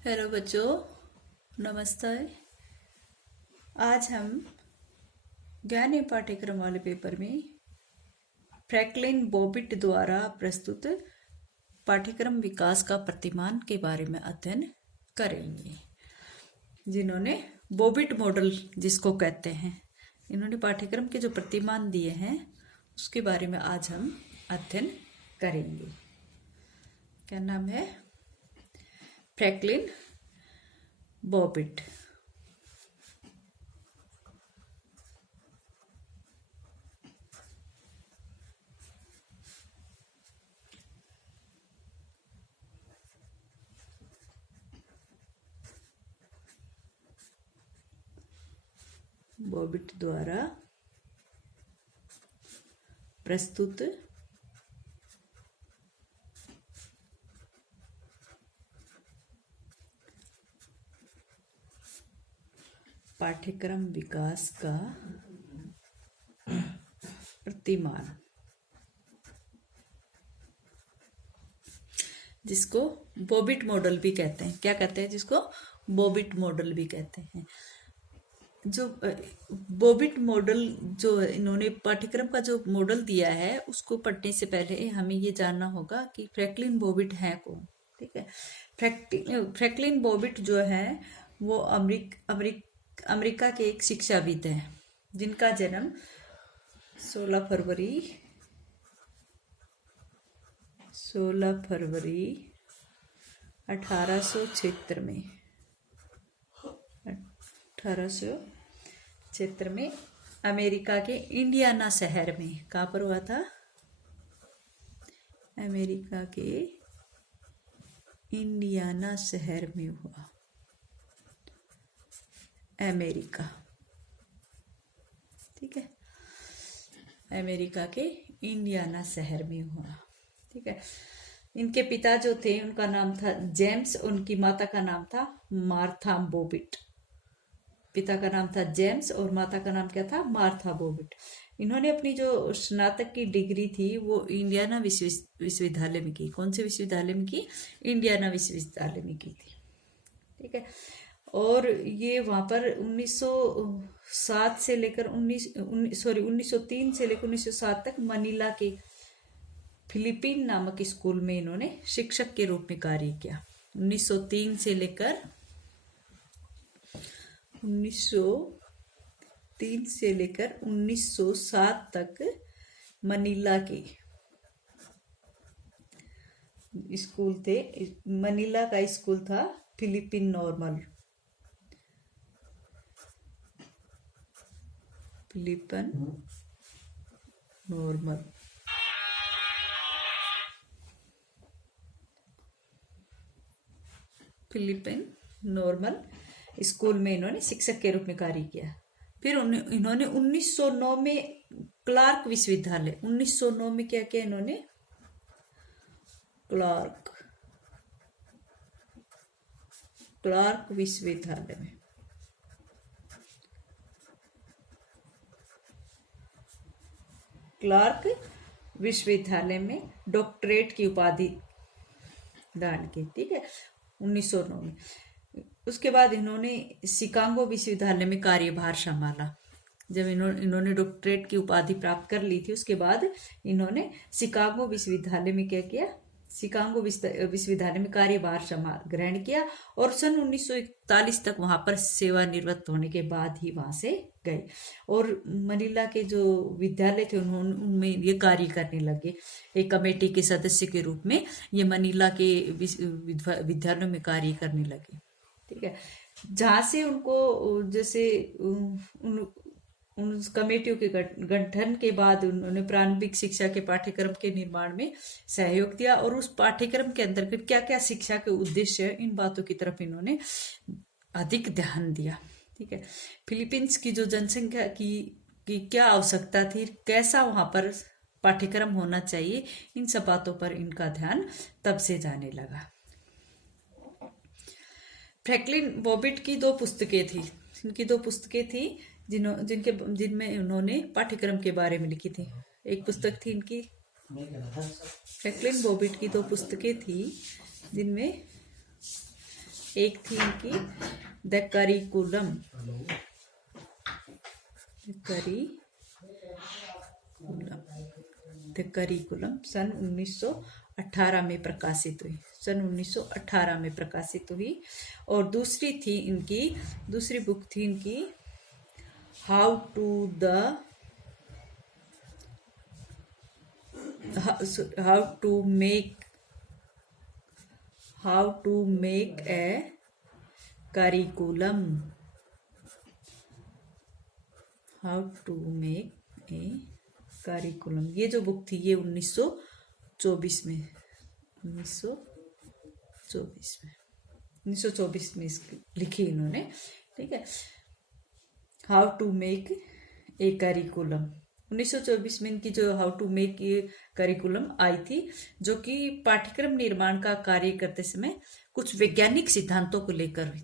Hello बच्चों, नमस्ते। आज हम ज्ञान एवं पाठ्यक्रम वाले पेपर में फ्रैंकलिन बॉबिट द्वारा प्रस्तुत पाठ्यक्रम विकास का प्रतिमान के बारे में अध्ययन करेंगे। जिन्होंने बॉबिट मॉडल जिसको कहते हैं, इन्होंने पाठ्यक्रम के जो प्रतिमान दिए हैं उसके बारे में आज हम अध्ययन करेंगे। क्या नाम है? फ्रैंकलिन बॉबिट। बॉबिट द्वारा प्रस्तुत पाठ्यक्रम विकास का प्रतिमान, जिसको बॉबिट मॉडल भी कहते हैं। क्या कहते हैं? जिसको बॉबिट मॉडल भी कहते हैं। जो बॉबिट मॉडल जो इन्होंने पाठ्यक्रम का जो मॉडल दिया है उसको पढ़ने से पहले हमें ये जानना होगा कि फ्रैंकलिन बॉबिट है कौन। ठीक है, फ्रैंकलिन बॉबिट जो है वो अमेरिका के एक शिक्षाविद हैं, जिनका जन्म 16 फरवरी 1876 में 1876 में अमेरिका के इंडियाना शहर में, कहाँ पर हुआ था? अमेरिका के इंडियाना शहर में हुआ। अमेरिका, ठीक है, अमेरिका के इंडियाना शहर में हुआ। ठीक है, इनके पिता जो थे उनका नाम था जेम्स, उनकी माता का नाम था मार्था बॉबिट। पिता का नाम था जेम्स और माता का नाम क्या था? मार्था बॉबिट। इन्होंने अपनी जो स्नातक की डिग्री थी वो इंडियाना विश्वविद्यालय में की। कौन से विश्वविद्यालय में की? इंडियाना विश्वविद्यालय में की थी। ठीक है, और ये वहां पर 1903 से लेकर 1907 तक मनीला के फिलीपीन नामक स्कूल में इन्होंने शिक्षक के रूप में कार्य किया। 1903 से लेकर 1907 तक मनीला के स्कूल थे। मनीला का स्कूल था Philippine normal, Philippine normal. Philippine normal school में इन्होंने शिक्षक के रूप में कार्य किया। फिर इन्होंने 1909 में क्लार्क विश्वविद्यालय, 1909 में क्या किया इन्होंने? क्लार्क विश्वविद्यालय में क्लार्क विश्वविद्यालय में डॉक्टरेट की उपाधि दान की। ठीक है, 1909 में। उसके बाद इन्होंने शिकागो विश्वविद्यालय में कार्यभार संभाला। जब इन्होंने डॉक्टरेट की उपाधि प्राप्त कर ली थी उसके बाद इन्होंने शिकागो विश्वविद्यालय में क्या किया? शिकागो विश्वविद्यालय में कार्यभार ग्रहण किया और सन 1941 तक वहां पर सेवानिवृत्त होने के बाद ही वहां से गए और मनीला के जो विद्यालय थे उनमें ये कार्य करने लगे। एक कमेटी के सदस्य के रूप में ये मनीला के विद्यालयों में कार्य करने लगे। ठीक है, जहां से उनको जैसे उन कमेटियों के गठन के बाद उन्होंने प्रारंभिक शिक्षा के पाठ्यक्रम के निर्माण में सहयोग दिया और उस पाठ्यक्रम के अंदर फिर क्या क्या शिक्षा के उद्देश्य है इन बातों की तरफ इन्होंने अधिक ध्यान दिया। ठीक है, फिलीपींस की जो जनसंख्या की क्या आवश्यकता थी, कैसा वहां पर पाठ्यक्रम होना चाहिए, इन सब बातों पर इनका ध्यान तब से जाने लगा। फ्रैंकलिन बॉबिट की दो पुस्तकें थी। इनकी दो पुस्तकें थी जिनमें उन्होंने पाठ्यक्रम के बारे में लिखी थी। एक पुस्तक थी इनकी, फ्रैंकलिन बॉबिट की दो पुस्तकें थी जिनमें एक थी इनकी द करिकुलम, द करिकुलम सन 1918 में प्रकाशित हुई, सन 1918 में प्रकाशित हुई। और दूसरी थी इनकी, दूसरी बुक थी इनकी how to make a curriculum, how to make a curriculum. ये जो बुक थी ये 1924 में 1924 में लिखी इन्होंने, ठीक है। How to make a curriculum 1924 में इनकी जो how to make a curriculum आई थी, जो कि पाठ्यक्रम निर्माण का कार्य करते समय कुछ वैज्ञानिक सिद्धांतों को लेकर हुई।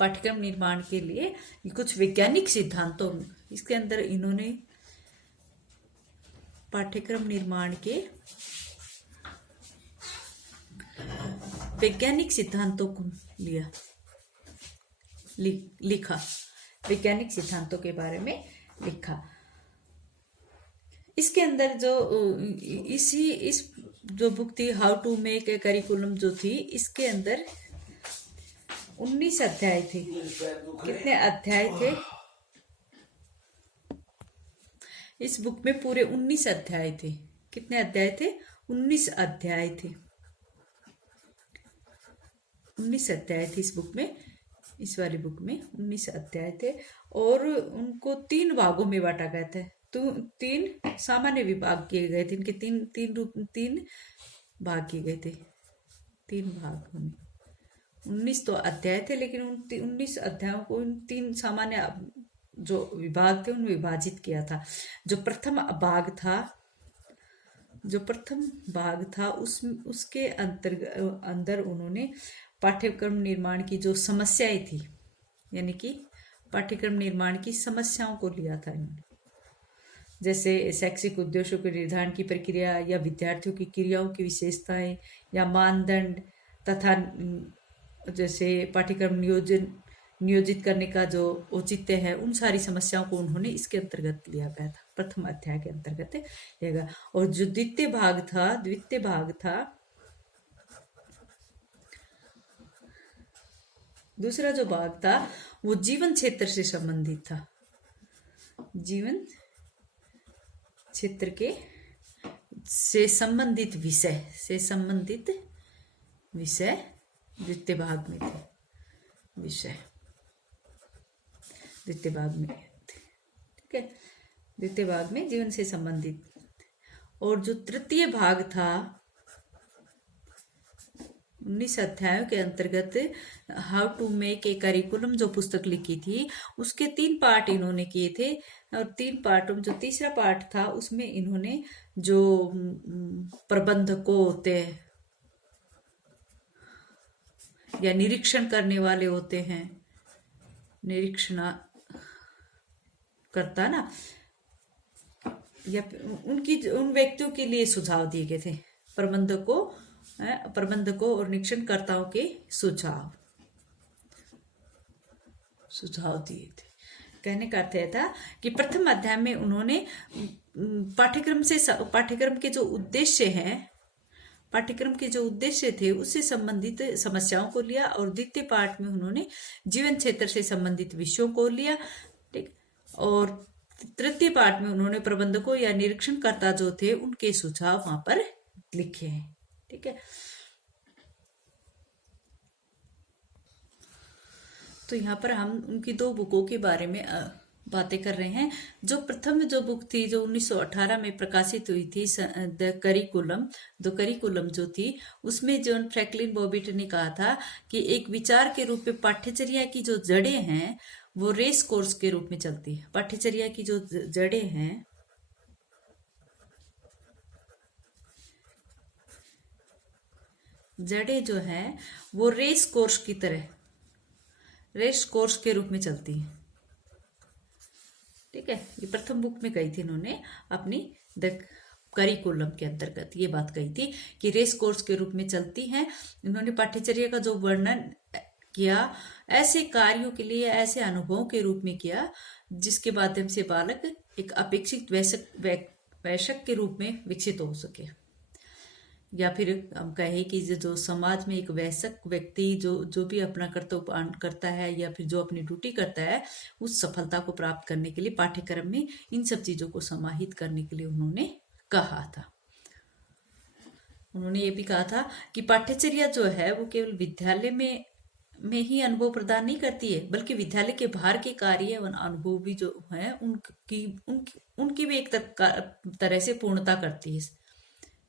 पाठ्यक्रम निर्माण के लिए कुछ वैज्ञानिक सिद्धांतों, इसके अंदर इन्होंने पाठ्यक्रम निर्माण के वैज्ञानिक सिद्धांतों को लिखा, वैज्ञानिक सिद्धांतों के बारे में लिखा। इसके अंदर जो इस जो बुक थी how to make a curriculum जो थी, इसके अंदर 19 अध्याय थे। कितने अध्याय थे इस बुक में? पूरे 19 अध्याय थे। कितने अध्याय थे? 19 अध्याय थे। 19 अध्याय थे इस बुक में, इस वाली बुक में 19 अध्याय थे। और उनको 3 भागों में बांटा गया था। तो 3 सामान्य विभाग किए गए थे। इनके 3 भाग किए गए थे। 3 भाग में 19 तो अध्याय थे, लेकिन उन 19 अध्यायों को इन 3 सामान्य जो विभाग थे उन विभाजित किया था। जो प्रथम भाग था उसके अंदर उन्होंने पाठ्यक्रम निर्माण की जो समस्याएं थी, यानी कि पाठ्यक्रम निर्माण की समस्याओं को लिया था इन्होंने। जैसे शैक्षिक उद्देश्यों के निर्धारण की प्रक्रिया, या विद्यार्थियों की क्रियाओं की विशेषताएं या मानदंड, तथा जैसे पाठ्यक्रम नियोजित करने का जो औचित्य है, उन सारी समस्याओं को उन्होंने इसके अंतर्गत लिया गया था, प्रथम अध्याय के अंतर्गत लिया गया। और जो द्वितीय भाग था दूसरा जो भाग था वो जीवन क्षेत्र से संबंधित था। जीवन क्षेत्र से संबंधित विषय द्वितीय भाग में थे। द्वितीय भाग में, ठीक है, द्वितीय भाग में जीवन से संबंधित। और जो तृतीय भाग था 19 अध्यायों के अंतर्गत how to make a curriculum जो पुस्तक लिखी थी, उसके 3 पार्ट इन्होंने किए थे। और 3 पार्टों में जो तीसरा पार्ट था उसमें इन्होंने जो प्रबंधकों होते हैं या निरीक्षण करने वाले होते हैं, निरीक्षण करता ना, या उन व्यक्तियों के लिए सुझाव दिए गए थे। प्रबंधकों और निरीक्षणकर्ताओं के सुझाव दिए थे। कहने का अर्थ था कि प्रथम अध्याय में उन्होंने पाठ्यक्रम के जो उद्देश्य थे उससे संबंधित समस्याओं को लिया। और द्वितीय पार्ट में उन्होंने जीवन क्षेत्र से संबंधित विषयों को लिया, ठीक। और तृतीय पार्ट में उन्होंने प्रबंधकों या निरीक्षणकर्ता जो थे उनके सुझाव वहां पर लिखे हैं, ठीक है। तो यहाँ पर हम उनकी 2 बुकों के बारे में बातें कर रहे हैं। जो प्रथम जो बुक थी जो 1918 में प्रकाशित हुई थी, द करिकुलम जो थी, उसमें जॉन फ्रैंकलिन बॉबिट ने कहा था कि एक विचार के रूप में पाठ्यचर्या की जो जड़ें हैं वो रेस कोर्स के रूप में चलती है। पाठ्यचर्या की जो जड़ें हैं, जो हैं वो रेस कोर्स के रूप में चलती है, ठीक है। ये प्रथम बुक में कही थी इन्होंने अपनी द करिकुलम के अंतर्गत ये बात कही थी कि रेस कोर्स के रूप में चलती हैं। इन्होंने पाठ्यचर्या का जो वर्णन किया ऐसे कार्यों के लिए, ऐसे अनुभवों के रूप में किया जिसके माध्यम से बालक एक अपेक्षित वयस्क के रूप में विकसित हो सके, या फिर हम कहें कि जो समाज में एक वयस्क व्यक्ति जो भी अपना कर्तव्य पालन करता है या फिर जो अपनी ड्यूटी करता है, उस सफलता को प्राप्त करने के लिए पाठ्यक्रम में इन सब चीजों को समाहित करने के लिए उन्होंने कहा था। उन्होंने ये भी कहा था कि पाठ्यचर्या जो है वो केवल विद्यालय में ही अनुभव प्रदान नहीं करती है, बल्कि विद्यालय के बाहर के कार्य एवं अनुभव भी जो है उनकी भी एक तरह से पूर्णता करती है।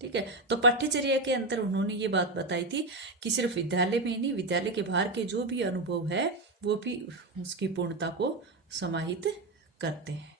ठीक है, तो पाठ्यचर्या के अंदर उन्होंने ये बात बताई थी कि सिर्फ विद्यालय में ही नहीं, विद्यालय के बाहर के जो भी अनुभव है वो भी उसकी पूर्णता को समाहित करते हैं।